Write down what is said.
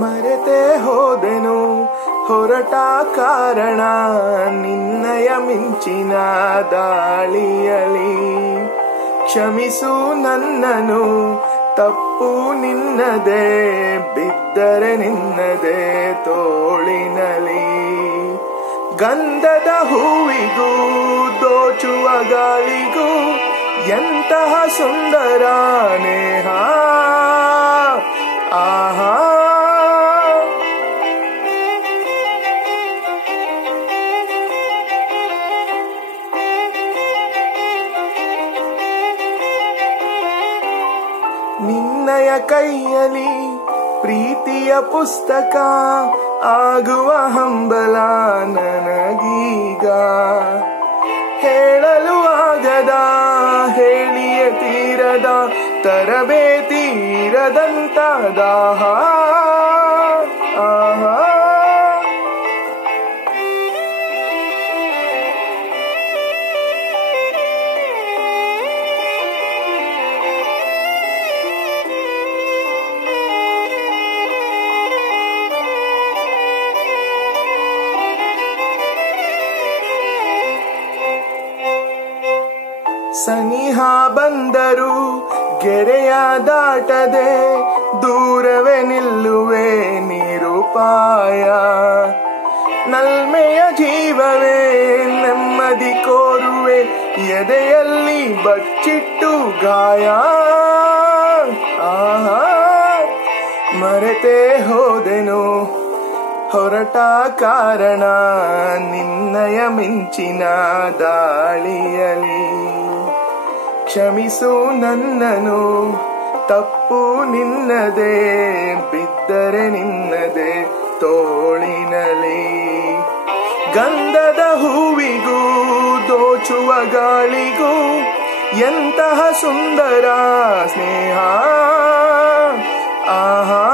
ಮರೆತೇ ಹೋದೆನು ಹೊರಟ ಕಾರಣ ನಿನ್ನಯ ಮಿಂಚಿನ ದಾಳಿಯಲಿ. ಕ್ಷಮಿಸು ನನ್ನನು ತಪ್ಪು ನಿನ್ನದೇ, ಬಿದ್ದರೆ ನಿನ್ನದೇ ತೋಳಿನಲಿ. ಗಂಧದ ಹೂವಿಗೂ ದೋಚುವ ಗಾಳಿಗೂ ಎಂತಹ ಸುಂದರ ನೇಹ. ಆಹಾ ನಿನ್ನಯ ಕೈಯಲ್ಲಿ ಪ್ರೀತಿಯ ಪುಸ್ತಕ ಆಗುವ ಹಂಬಲ ನನಗೀಗ. ಹೇಳಲು ಆಗದ ಹೇಳಿಯ ತೀರದ ತರಬೇತಿ ಇರದಂತ ದಾಹ. ಆಹಾ ಸನಿಹ ಬಂದರು ಗೆರೆಯ ದಾಟದೆ ದೂರವೇ ನಿಲ್ಲುವೆ ನಿರುಪಾಯ. ನಲ್ಮೆಯ ಜೀವವೇ ನೆಮ್ಮದಿ ಕೋರುವೆ ಎದೆಯಲ್ಲಿ ಬಚ್ಚಿಟ್ಟು ಗಾಯ. ಆಹಾ ಮರೆತೇ ಹೋದೆನು ಹೊರಟ ಕಾರಣ ನಿನ್ನಯ ಮಿಂಚಿನ ದಾಳಿಯಲಿ. ಕ್ಷಮಿಸು ನನ್ನನು ತಪ್ಪು ನಿನ್ನದೇ, ಬಿದ್ದರೆ ನಿನ್ನದೇ ತೋಳಿನಲಿ. ಗಂಧದ ಹೂವಿಗೂ ದೋಚುವ ಗಾಳಿಗೂ ಎಂತಹ ಸುಂದರ ಸ್ನೇಹ. ಆಹಾ